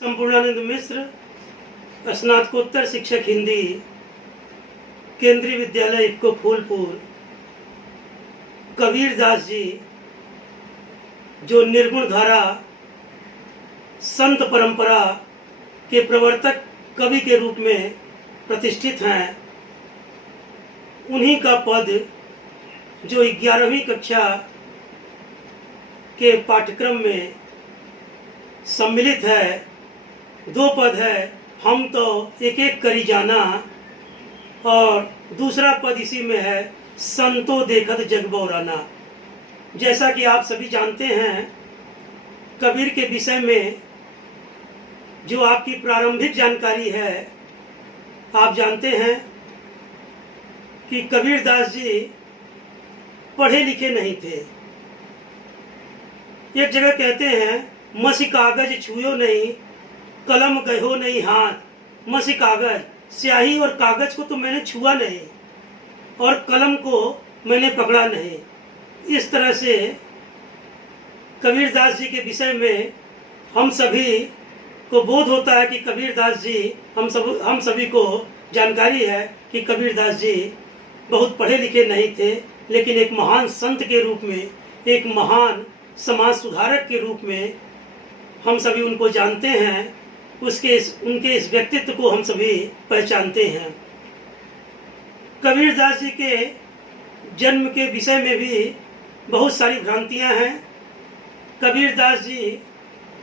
संपूर्णानंद मिश्र, स्नातकोत्तर शिक्षक हिंदी, केंद्रीय विद्यालय इफको फूलपुर। कबीर दास जी जो निर्गुण धारा संत परंपरा के प्रवर्तक कवि के रूप में प्रतिष्ठित हैं, उन्हीं का पद जो 11वीं कक्षा के पाठ्यक्रम में सम्मिलित है, 2 पद है, हम तो एक एक करी जाना, और दूसरा पद इसी में है, संतो देखत जग बौराना। जैसा कि आप सभी जानते हैं, कबीर के विषय में जो आपकी प्रारंभिक जानकारी है, आप जानते हैं कि कबीर दास जी पढ़े लिखे नहीं थे। एक जगह कहते हैं, मसी कागज छुयो नहीं, कलम गयो नहीं हाथ। मसी कागज, स्याही और कागज को तो मैंने छुआ नहीं और कलम को मैंने पकड़ा नहीं। इस तरह से कबीर दास जी के विषय में हम सभी को बोध होता है कि कबीर दास जी, हम सभी को जानकारी है कि कबीर दास जी बहुत पढ़े लिखे नहीं थे, लेकिन एक महान संत के रूप में, एक महान समाज सुधारक के रूप में हम सभी उनको जानते हैं। उनके इस व्यक्तित्व को हम सभी पहचानते हैं। कबीर दास जी के जन्म के विषय में भी बहुत सारी भ्रांतियां हैं। कबीर दास जी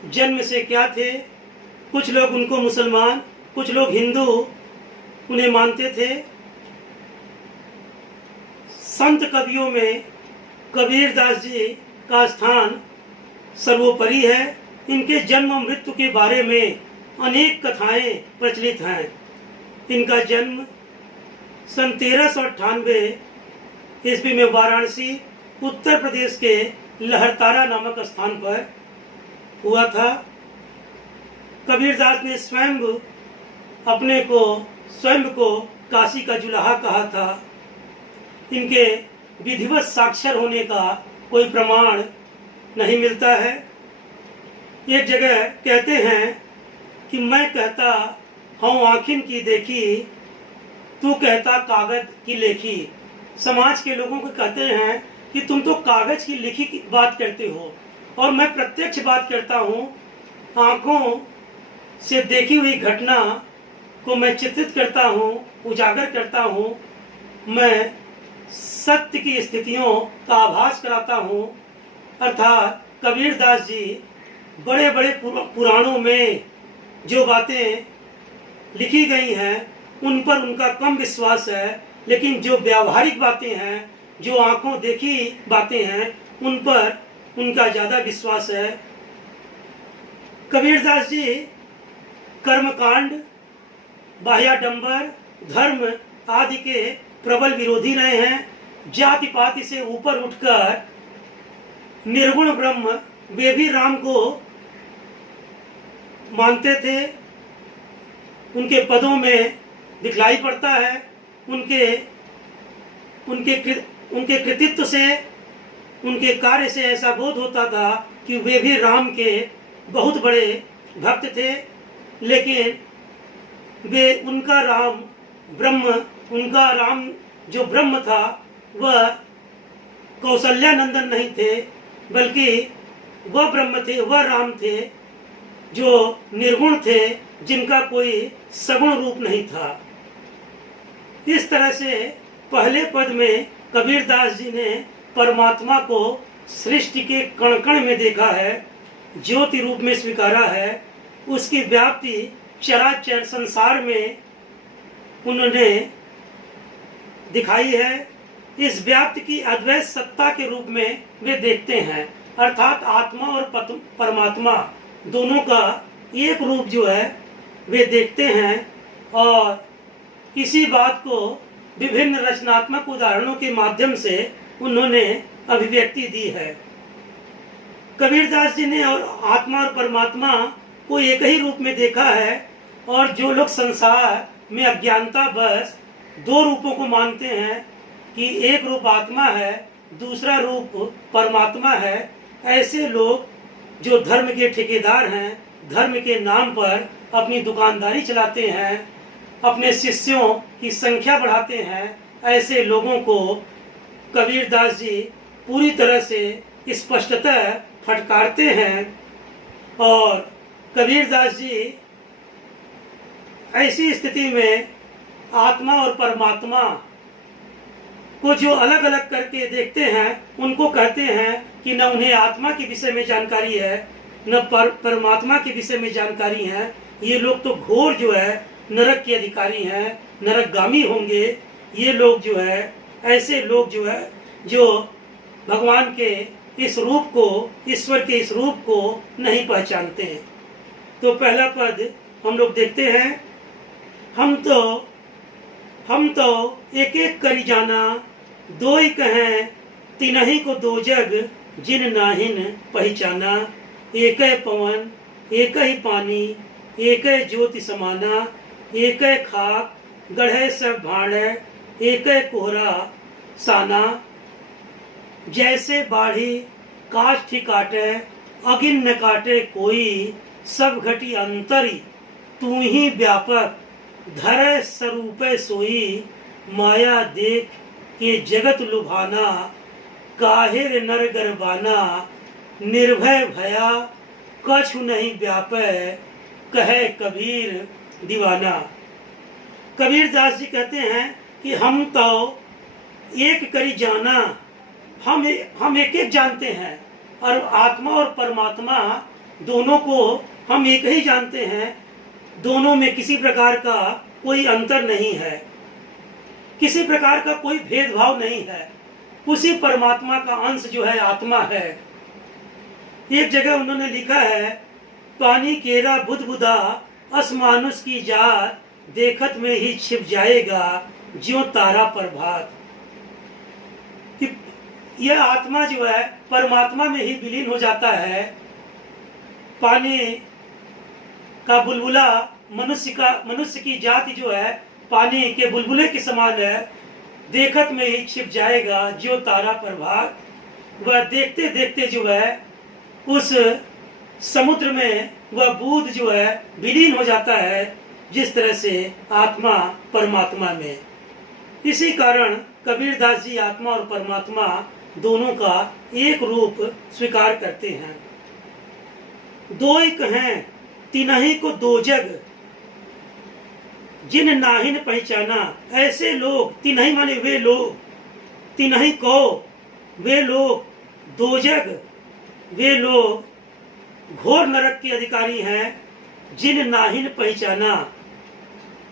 जन्म से क्या थे? कुछ लोग उनको मुसलमान, कुछ लोग हिंदू उन्हें मानते थे। संत कवियों में कबीर दास जी का स्थान सर्वोपरि है। इनके जन्म मृत्यु के बारे में अनेक कथाएं प्रचलित हैं। इनका जन्म सन 1398 ईस्वी में वाराणसी, उत्तर प्रदेश के लहरतारा नामक स्थान पर हुआ था। कबीर दास ने स्वयं को काशी का जुलाहा कहा था। इनके विधिवत साक्षर होने का कोई प्रमाण नहीं मिलता है। एक जगह कहते हैं कि मैं कहता हूँ आँखिन की देखी, तू कहता कागज की लेखी। समाज के लोगों को कहते हैं कि तुम तो कागज की लिखी की बात करते हो और मैं प्रत्यक्ष बात करता हूँ। आँखों से देखी हुई घटना को मैं चित्रित करता हूँ, उजागर करता हूँ। मैं सत्य की स्थितियों का आभास कराता हूँ। अर्थात कबीर दास जी बड़े बड़े पुराणों में जो बातें लिखी गई हैं उन पर उनका कम विश्वास है, लेकिन जो व्यावहारिक बातें हैं, जो आंखों देखी बातें हैं, उन पर उनका ज़्यादा विश्वास है। कबीर दास जी कर्मकांड, बाह्याडंबर, धर्म आदि के प्रबल विरोधी रहे हैं। जाति पाति से ऊपर उठकर निर्गुण ब्रह्म, वे भी राम को मानते थे। उनके पदों में दिखलाई पड़ता है। उनके कृतित्व से, उनके कार्य से ऐसा बोध होता था कि वे भी राम के बहुत बड़े भक्त थे। लेकिन उनका राम जो ब्रह्म था, वह कौशल्यानंदन नहीं थे, बल्कि वह ब्रह्म थे, वह राम थे जो निर्गुण थे, जिनका कोई सगुण रूप नहीं था। इस तरह से पहले पद में कबीर दास जी ने परमात्मा को सृष्टि के कण कण में देखा है, ज्योति रूप में स्वीकारा है। उसकी व्याप्ति चराचर संसार में उन्होंने दिखाई है। इस व्याप्ति की अद्वैत सत्ता के रूप में वे देखते हैं। अर्थात आत्मा और परमात्मा दोनों का एक रूप जो है वे देखते हैं, और इसी बात को विभिन्न रचनात्मक उदाहरणों के माध्यम से उन्होंने अभिव्यक्ति दी है। कबीर दास जी ने और आत्मा और परमात्मा को एक ही रूप में देखा है, और जो लोग संसार में अज्ञानता बस 2 रूपों को मानते हैं कि एक रूप आत्मा है, दूसरा रूप परमात्मा है, ऐसे लोग जो धर्म के ठेकेदार हैं, धर्म के नाम पर अपनी दुकानदारी चलाते हैं, अपने शिष्यों की संख्या बढ़ाते हैं, ऐसे लोगों को कबीरदास जी पूरी तरह से स्पष्टतः फटकारते हैं। और कबीरदास जी ऐसी स्थिति में आत्मा और परमात्मा को जो अलग अलग करके देखते हैं, उनको कहते हैं कि न उन्हें आत्मा के विषय में जानकारी है, न परमात्मा के विषय में जानकारी है। ये लोग तो घोर जो है नरक के अधिकारी हैं, नरकगामी होंगे। ये लोग जो है, ऐसे लोग जो है जो भगवान के इस रूप को, ईश्वर के इस रूप को नहीं पहचानते हैं। तो पहला पद हम लोग देखते हैं, हम तो एक एक करी जाना, दो ही कहें तिनहि को दो जग, जिन नाहिन पहचाना। एक पवन एक ही पानी, एक ज्योति समाना, एक खाक गढ़े सब भाड़े, एक कोहरा साना। जैसे बाढ़ी काष्ठ काटे, अगिन न काटे कोई, सब घटी अंतरी तू ही व्यापक, धरे स्वरूपे सोई, माया देख के जगत लुभाना। काहिर नर गरबाना, निर्भय भया कछु नहीं व्यापै, कहे कबीर दीवाना। कबीरदास जी कहते हैं कि हम तो एक करी जाना, हम एक एक जानते हैं, और आत्मा और परमात्मा दोनों को हम एक ही जानते हैं। दोनों में किसी प्रकार का कोई अंतर नहीं है, किसी प्रकार का कोई भेदभाव नहीं है। उसी परमात्मा का अंश जो है आत्मा है। एक जगह उन्होंने लिखा है, पानी केरा बुदबुदा, असमानुष की जात, देखत में ही छिप जाएगा ज्यों तारा प्रभात। कि यह आत्मा जो है परमात्मा में ही विलीन हो जाता है। पानी का बुलबुला मनुष्य की जाति जो है पानी के बुलबुले के समान है, देखत में ही छिप जाएगा जो तारा प्रभात। वह देखते देखते जो है उस समुद्र में वह बूंद जो है विलीन हो जाता है, जिस तरह से आत्मा परमात्मा में। इसी कारण कबीरदास जी आत्मा और परमात्मा दोनों का एक रूप स्वीकार करते हैं। दो ही कहें तिनहि को दो जग, जिन नाहिन पहचाना। ऐसे लोग, तिनहि माने वे लोग, तिनहि को वे लोग, दो जग वे लोग घोर नरक के अधिकारी हैं, जिन नाहिन पहचाना,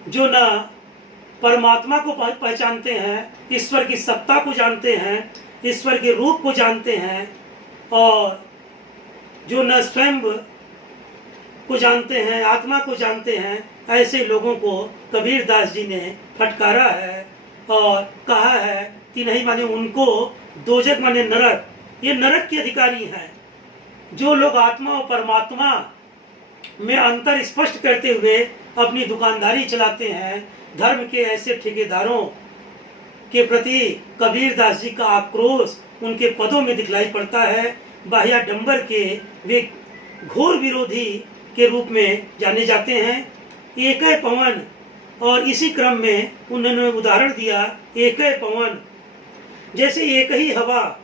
जो न परमात्मा को पहचानते हैं, ईश्वर की सत्ता को जानते हैं, ईश्वर के रूप को जानते हैं, और जो न स्वयं को जानते हैं, आत्मा को जानते हैं। ऐसे लोगों को कबीरदास जी ने फटकारा है और कहा है कि नहीं माने उनको, दोजक माने नरक, ये नरक के अधिकारी हैं। जो लोग आत्मा और परमात्मा में अंतर स्पष्ट करते हुए अपनी दुकानदारी चलाते हैं, धर्म के ऐसे ठेकेदारों के प्रति कबीरदास जी का आक्रोश उनके पदों में दिखलाई पड़ता है। बाह्याडंबर के वे घोर विरोधी के रूप में जाने जाते हैं। एक है पवन, और इसी क्रम में उन्होंने उदाहरण दिया, एक है पवन जैसे एक ही हवा,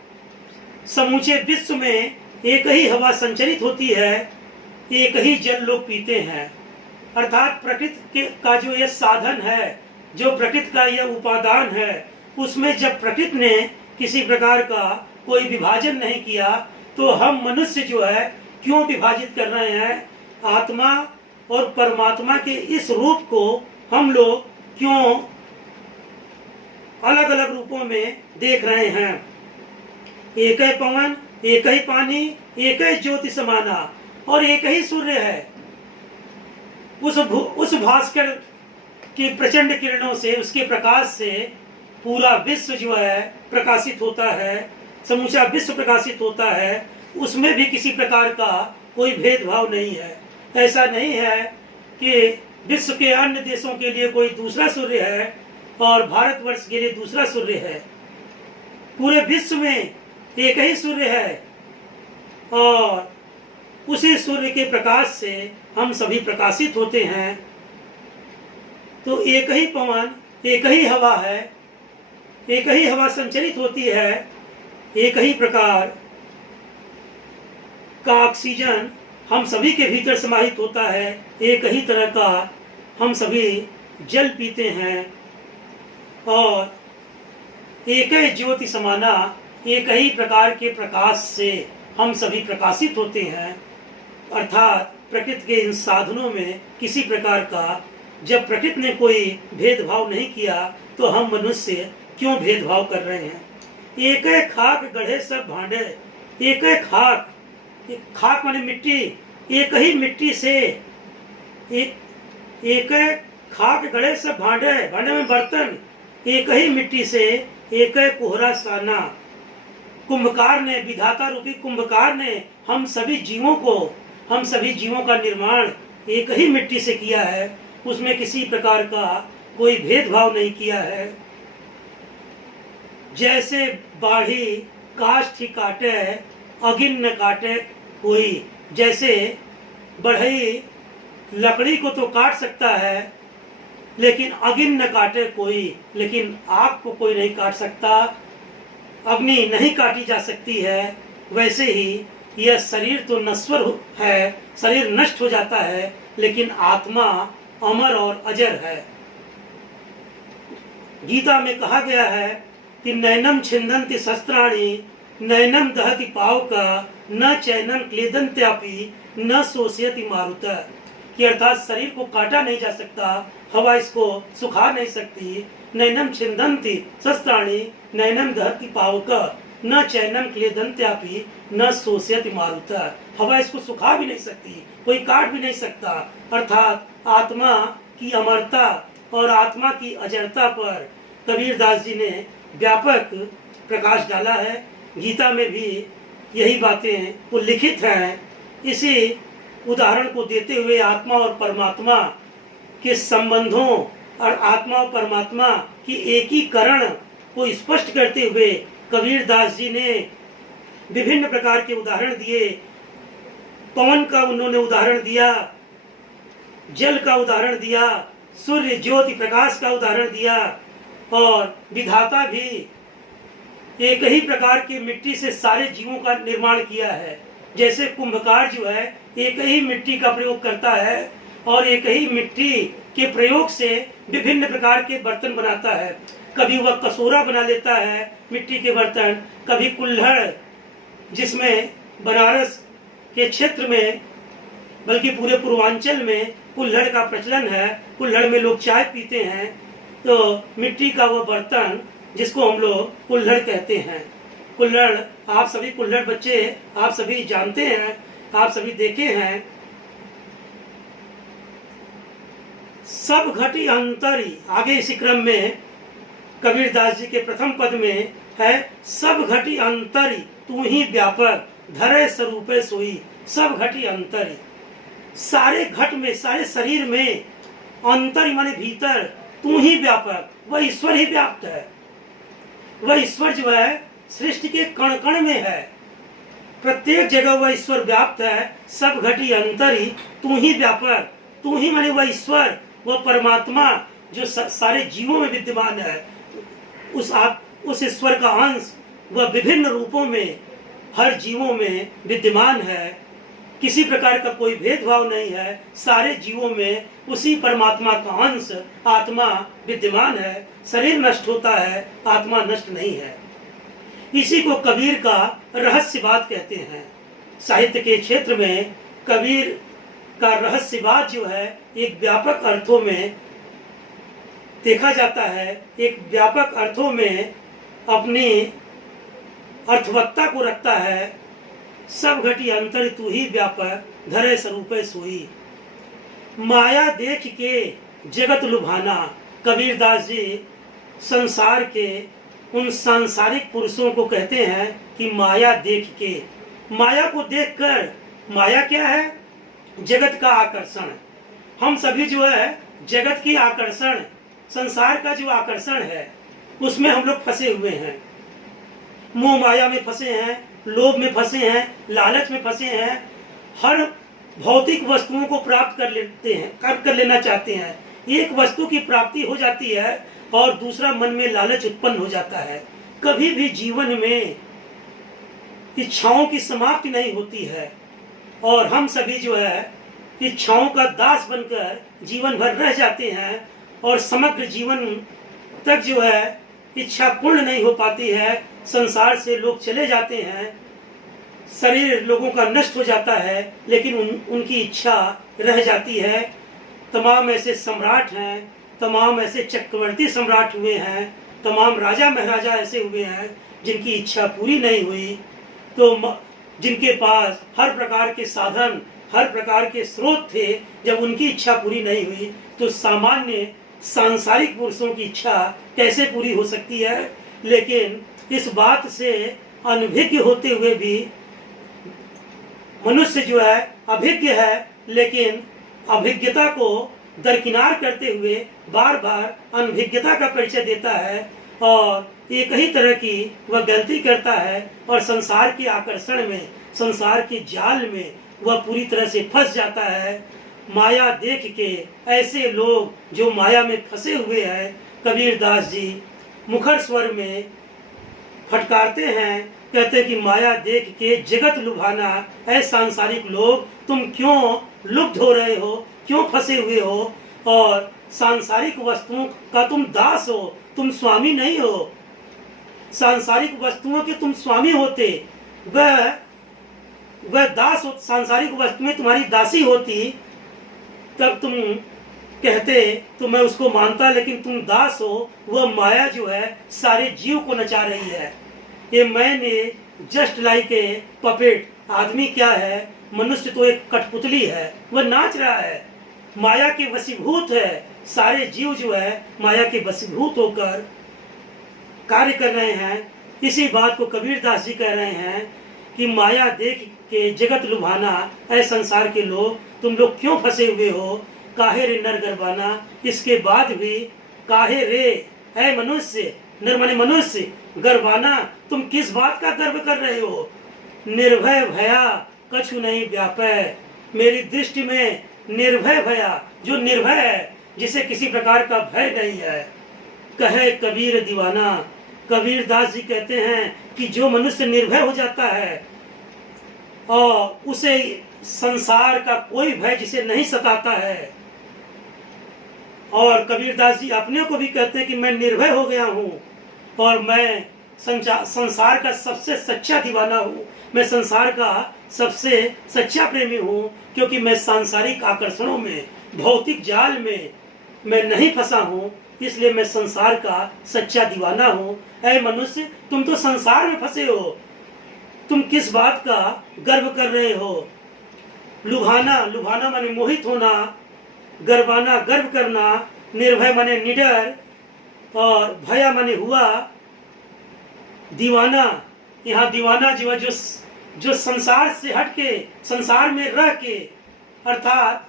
समूचे विश्व में एक ही हवा संचरित होती है, एक ही जल लोग पीते हैं। अर्थात प्रकृति का जो यह साधन है, जो प्रकृति का यह उपादान है, उसमें जब प्रकृति ने किसी प्रकार का कोई विभाजन नहीं किया, तो हम मनुष्य जो है क्यों विभाजित कर रहे हैं? आत्मा और परमात्मा के इस रूप को हम लोग क्यों अलग अलग रूपों में देख रहे हैं? एक ही पवन, एक ही पानी, एक ही ज्योति समाना, और एक ही सूर्य है। उस भास्कर की प्रचंड किरणों से, उसके प्रकाश से पूरा विश्व जो है प्रकाशित होता है, समूचा विश्व प्रकाशित होता है। उसमें भी किसी प्रकार का कोई भेदभाव नहीं है। ऐसा नहीं है कि विश्व के अन्य देशों के लिए कोई दूसरा सूर्य है और भारतवर्ष के लिए दूसरा सूर्य है। पूरे विश्व में एक ही सूर्य है, और उसी सूर्य के प्रकाश से हम सभी प्रकाशित होते हैं। तो एक ही पवन, एक ही हवा है, एक ही हवा संचरित होती है, एक ही प्रकार का ऑक्सीजन हम सभी के भीतर समाहित होता है, एक ही तरह का हम सभी जल पीते हैं और एक ही ज्योति समाना, एक ही प्रकार के प्रकाश से हम सभी प्रकाशित होते हैं। अर्थात प्रकृति के इन साधनों में किसी प्रकार का, जब प्रकृति ने कोई भेदभाव नहीं किया तो हम मनुष्य क्यों भेदभाव कर रहे हैं। एक एक खाक गढ़े सब भांडे, एक एक खाक, खाक माने मिट्टी, एक ही मिट्टी से एक खाक गढ़े सब भांडे, भांडे में बर्तन, एक ही मिट्टी से एक कोहरा साना। कुंभकार ने, विधाता रूपी कुंभकार ने हम सभी जीवों का निर्माण एक ही मिट्टी से किया है, उसमें किसी प्रकार का कोई भेदभाव नहीं किया है। जैसे बाढ़ी काष्ठ काटे अगिन न काटे कोई, जैसे बढ़ई लकड़ी को तो काट सकता है लेकिन अगिन न काटे कोई, लेकिन आग को कोई नहीं काट सकता, अग्नि नहीं काटी जा सकती है। वैसे ही यह शरीर तो नश्वर है, शरीर नष्ट हो जाता है, लेकिन आत्मा अमर और अजर है। गीता में कहा गया है कि नैनम छिन्दन्ति शस्त्राणि नैनम दहति पावका न चैनम क्लेदन्त्यापि न शोषयति मारुता, कि अर्थात शरीर को काटा नहीं जा सकता, हवा इसको सुखा नहीं सकती। नैनम छिन्दन्ति शस्त्राणि नैनम दहति पावका न चैनम क्लेदन्त्यापि न शोषयति मारुता, हवा इसको सुखा भी नहीं सकती, कोई काट भी नहीं सकता। अर्थात आत्मा की अमरता और आत्मा की अजरता पर कबीरदास जी ने व्यापक प्रकाश डाला है। गीता में भी यही बातें उल्लिखित हैं। इसी उदाहरण को देते हुए आत्मा और परमात्मा के संबंधों और आत्मा और परमात्मा की एकीकरण को स्पष्ट करते हुए कबीरदास जी ने विभिन्न प्रकार के उदाहरण दिए। पवन का उन्होंने उदाहरण दिया, जल का उदाहरण दिया, सूर्य ज्योति प्रकाश का उदाहरण दिया, और विधाता भी एक ही प्रकार की मिट्टी से सारे जीवों का निर्माण किया है। जैसे कुंभकार जो है एक ही मिट्टी का प्रयोग करता है और एक ही मिट्टी के प्रयोग से विभिन्न प्रकार के बर्तन बनाता है। कभी वह कसोरा बना लेता है मिट्टी के बर्तन, कभी कुल्हड़, जिसमें बनारस के क्षेत्र में बल्कि पूरे पूर्वांचल में कुल्हड़ का प्रचलन है, कुल्हड़ में लोग चाय पीते हैं, तो मिट्टी का वो बर्तन जिसको हम लोग कुल्हड़ कहते हैं। कुल्हड़, आप सभी कुल्हड़ बच्चे आप सभी जानते हैं, आप सभी देखे हैं। सब घटी अंतरी, आगे इसी क्रम में कबीरदास जी के प्रथम पद में है, सब घटी अंतरी तू ही व्यापक धरे स्वरूपे सोई। सब घटी अंतरी, सारे घट में, सारे शरीर में, अंतर माने भीतर, तू ही व्यापक, वह ईश्वर ही व्याप्त है। वह ईश्वर जो है सृष्टि के कण कण में है, प्रत्येक जगह वह ईश्वर व्याप्त है। सब घटी अंतरी तू ही व्यापक, तू ही माने वह ईश्वर, वह परमात्मा जो सारे जीवों में विद्यमान है। उस ईश्वर का अंश वह विभिन्न रूपों में हर जीवों में विद्यमान है। किसी प्रकार का कोई भेदभाव नहीं है, सारे जीवों में उसी परमात्मा का अंश आत्मा विद्यमान है। शरीर नष्ट होता है, आत्मा नष्ट नहीं है। इसी को कबीर का रहस्यवाद कहते हैं। साहित्य के क्षेत्र में कबीर का रहस्यवाद जो है एक व्यापक अर्थों में देखा जाता है, एक व्यापक अर्थों में अपनी अर्थवत्ता को रखता है। सब घटी अंतर तू ही व्यापक धरे स्वरूपे सोई। माया देख के जगत लुभाना, कबीरदास जी संसार के उन सांसारिक पुरुषों को कहते हैं कि माया देख के, माया को देखकर, माया क्या है? जगत का आकर्षण। हम सभी जो है जगत की आकर्षण, संसार का जो आकर्षण है उसमें हम लोग फंसे हुए हैं। मोह माया में फंसे हैं, लोभ में फंसे हैं, लालच में फंसे हैं। हर भौतिक वस्तुओं को प्राप्त कर लेते हैं, कर लेना चाहते हैं। एक वस्तु की प्राप्ति हो जाती है और दूसरा मन में लालच उत्पन्न हो जाता है। कभी भी जीवन में इच्छाओं की समाप्ति नहीं होती है और हम सभी जो है इच्छाओं का दास बनकर जीवन भर रह जाते हैं और समग्र जीवन तक जो है इच्छा पूर्ण नहीं हो पाती है। संसार से लोग चले जाते हैं, शरीर लोगों का नष्ट हो जाता है, लेकिन उनकी इच्छा रह जाती है। तमाम ऐसे सम्राट हैं, तमाम ऐसे चक्रवर्ती सम्राट हुए हैं, तमाम राजा महाराजा ऐसे हुए हैं जिनकी इच्छा पूरी नहीं हुई। तो जिनके पास हर प्रकार के साधन, हर प्रकार के स्रोत थे, जब उनकी इच्छा पूरी नहीं हुई तो सामान्य सांसारिक पुरुषों की इच्छा कैसे पूरी हो सकती है। लेकिन इस बात से अनभिज्ञ होते हुए भी मनुष्य जो है अभिज्ञ है, लेकिन अभिज्ञता को दरकिनार करते हुए बार बार अनभिज्ञता का परिचय देता है और एक ही तरह की वह गलती करता है और संसार के आकर्षण में, संसार के जाल में वह पूरी तरह से फंस जाता है। माया देख के ऐसे लोग जो माया में फंसे हुए हैं, कबीरदास जी मुखर स्वर में फटकारते हैं, कहते हैं कि माया देख के जगत लुभाना, ऐ सांसारिक लोग तुम क्यों लुप्त हो रहे हो, क्यों फंसे हुए हो और सांसारिक वस्तुओं का तुम दास हो, तुम स्वामी नहीं हो। सांसारिक वस्तुओं के तुम स्वामी होते, वह दास हो, सांसारिक वस्तुएं तुम्हारी दासी होती, तब तुम कहते तो मैं उसको मानता, लेकिन तुम दास हो। वह माया जो है सारे जीव को नचा रही है। ये मैंने जस्ट लाइक ए पपेट, आदमी क्या है, मनुष्य तो एक कठपुतली है, वह नाच रहा है, माया के वशीभूत है। सारे जीव जो है माया के वशीभूत होकर कार्य कर रहे हैं। इसी बात को कबीरदास जी कह रहे हैं कि माया देख के जगत लुभाना, ऐ संसार के लोग तुम लोग क्यों फंसे हुए हो, काहे रे नर गर्बाना। इसके बाद भी काहे रे, ऐ मनुष्य, नर माने मनुष्य, गर्बाना तुम किस बात का गर्व कर रहे हो। निर्भय भया कछु नहीं व्यापय, मेरी दृष्टि में निर्भय भया, जो निर्भय है, जिसे किसी प्रकार का भय नहीं है। कहे कबीर दीवाना, कबीरदास जी कहते हैं कि जो मनुष्य निर्भय हो जाता है और उसे संसार का कोई भय जिसे नहीं सताता है। और कबीरदास जी अपने को भी कहते हैं कि मैं निर्भय हो गया हूँ और मैं संसार का सबसे सच्चा दीवाना हूँ, मैं संसार का सबसे सच्चा प्रेमी हूँ, क्योंकि मैं सांसारिक आकर्षणों में, भौतिक जाल में मैं नहीं फंसा हूँ, इसलिए मैं संसार का सच्चा दीवाना हूँ। ऐ मनुष्य तुम तो संसार में फंसे हो, तुम किस बात का गर्व कर रहे हो। लुभाना, लुभाना माने मोहित होना, गर्वाना गर्व करना, निर्भय माने निडर और भया माने हुआ, दीवाना, यहाँ दीवाना जो संसार से हट के, संसार में रह के, अर्थात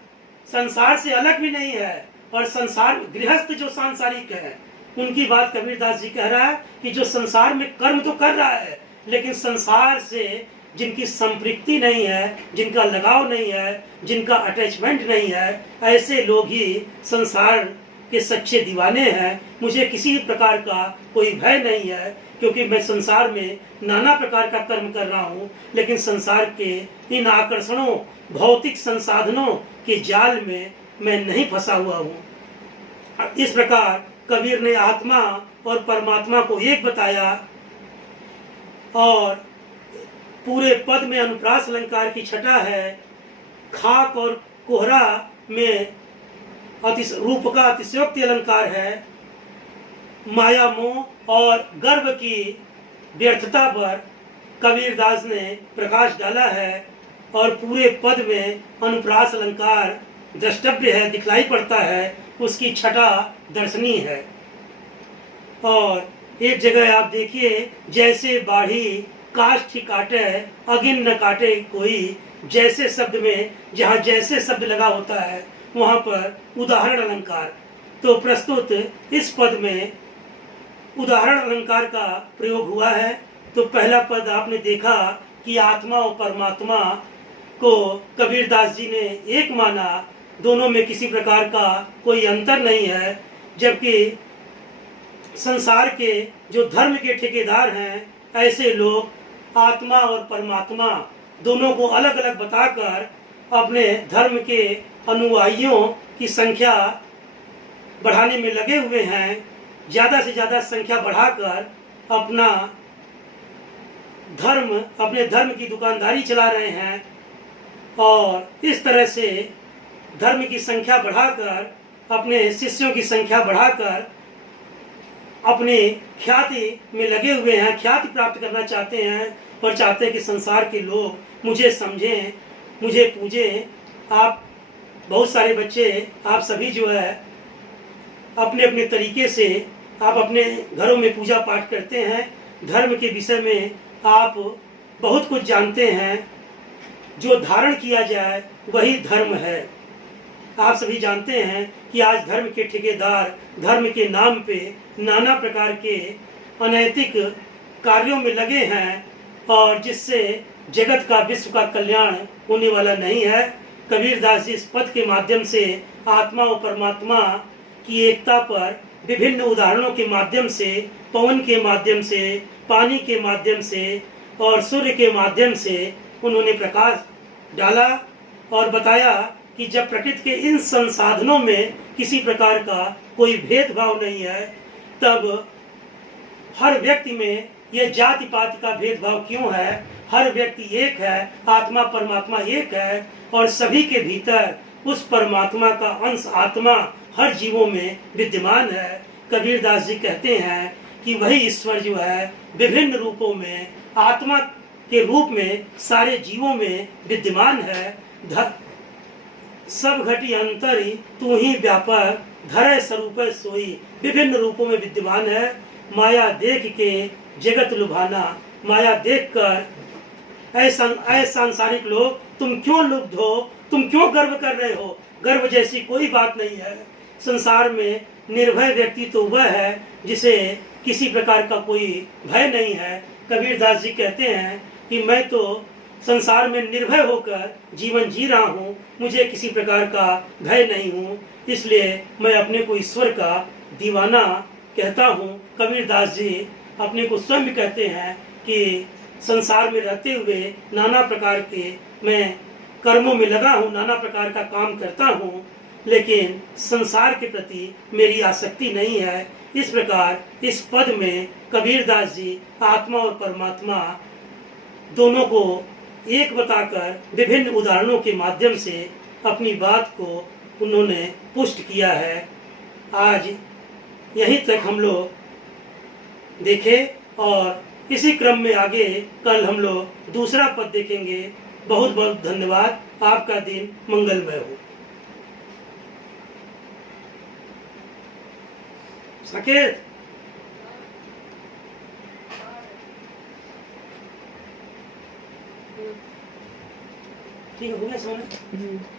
संसार से अलग भी नहीं है और संसार गृहस्थ जो सांसारिक है, उनकी बात कबीरदास जी कह रहा है कि जो संसार में कर्म तो कर रहा है, लेकिन संसार से जिनकी संपृक्ति नहीं है, जिनका लगाव नहीं है, जिनका अटैचमेंट नहीं है, ऐसे लोग ही संसार के सच्चे दीवाने हैं। मुझे किसी प्रकार का कोई भय नहीं है, क्योंकि मैं संसार में नाना प्रकार का कर्म कर रहा हूँ, लेकिन संसार के इन आकर्षणों, भौतिक संसाधनों के जाल में मैं नहीं फंसा हुआ हूँ। इस प्रकार कबीर ने आत्मा और परमात्मा को एक बताया और पूरे पद में अनुप्रास अलंकार की छटा है। खाक और कोहरा में रूप का अतिशयोक्ति अलंकार है। माया मोह और गर्व की व्यर्थता पर कबीरदास ने प्रकाश डाला है और पूरे पद में अनुप्रास अलंकार द्रष्टव्य है, दिखलाई पड़ता है, उसकी छटा दर्शनीय है। और एक जगह आप देखिए, जैसे बाढ़ी काष्ठ काटे अगिन न काटे कोई, जैसे शब्द में जहाँ जैसे शब्द लगा होता है वहाँ पर उदाहरण अलंकार। तो प्रस्तुत इस पद में उदाहरण अलंकार का प्रयोग हुआ है। तो पहला पद आपने देखा कि आत्मा और परमात्मा को कबीरदास जी ने एक माना, दोनों में किसी प्रकार का कोई अंतर नहीं है। जबकि संसार के जो धर्म के ठेकेदार हैं, ऐसे लोग आत्मा और परमात्मा दोनों को अलग अलग बताकर अपने धर्म के अनुयायियों की संख्या बढ़ाने में लगे हुए हैं। ज़्यादा से ज़्यादा संख्या बढ़ाकर अपने धर्म की दुकानदारी चला रहे हैं और इस तरह से धर्म की संख्या बढ़ाकर, अपने शिष्यों की संख्या बढ़ाकर अपनी ख्याति में लगे हुए हैं, ख्याति प्राप्त करना चाहते हैं और चाहते हैं कि संसार के लोग मुझे समझें, मुझे पूजें। आप बहुत सारे बच्चे, आप सभी जो है अपने अपने तरीके से आप अपने घरों में पूजा पाठ करते हैं। धर्म के विषय में आप बहुत कुछ जानते हैं। जो धारण किया जाए वही धर्म है। आप सभी जानते हैं कि आज धर्म के ठेकेदार धर्म के नाम पे नाना प्रकार के अनैतिक कार्यों में लगे हैं और जिससे जगत का, विश्व का कल्याण होने वाला नहीं है। कबीरदास जी इस पद के माध्यम से आत्मा और परमात्मा की एकता पर विभिन्न उदाहरणों के माध्यम से, पवन के माध्यम से, पानी के माध्यम से और सूर्य के माध्यम से उन्होंने प्रकाश डाला और बताया कि जब प्रकृति के इन संसाधनों में किसी प्रकार का कोई भेदभाव नहीं है, तब हर व्यक्ति में यह जाति पाति का भेदभाव क्यों है। हर व्यक्ति एक है, आत्मा परमात्मा एक है और सभी के भीतर उस परमात्मा का अंश आत्मा हर जीवों में विद्यमान है। कबीरदास जी कहते हैं कि वही ईश्वर जो है विभिन्न रूपों में, आत्मा के रूप में सारे जीवों में विद्यमान है। सब घटी अंतरी तू ही व्यापक, धरे स्वरूप सोई, विभिन्न रूपों में विद्यमान है। माया देख के जगत लुभाना, माया देखकर ऐ सांसारिक लोग तुम क्यों लुब्ध हो, तुम क्यों गर्व कर रहे हो। गर्व जैसी कोई बात नहीं है। संसार में निर्भय व्यक्ति तो वह है जिसे किसी प्रकार का कोई भय नहीं है। कबीरदास जी कहते हैं कि मैं तो संसार में निर्भय होकर जीवन जी रहा हूँ, मुझे किसी प्रकार का भय नहीं हूँ, इसलिए मैं अपने को ईश्वर का दीवाना कहता हूँ। कबीरदास जी अपने को स्वयं कहते हैं कि संसार में रहते हुए नाना प्रकार के मैं कर्मों में लगा हूँ, नाना प्रकार का काम करता हूँ, लेकिन संसार के प्रति मेरी आसक्ति नहीं है। इस प्रकार इस पद में कबीरदास जी आत्मा और परमात्मा दोनों को एक बताकर विभिन्न उदाहरणों के माध्यम से अपनी बात को उन्होंने पुष्ट किया है। आज यहीं तक हम लोग देखें और इसी क्रम में आगे कल हम लोग दूसरा पद देखेंगे। बहुत बहुत धन्यवाद। आपका दिन मंगलमय हो। साकेत ठीक है, हो गया सोना।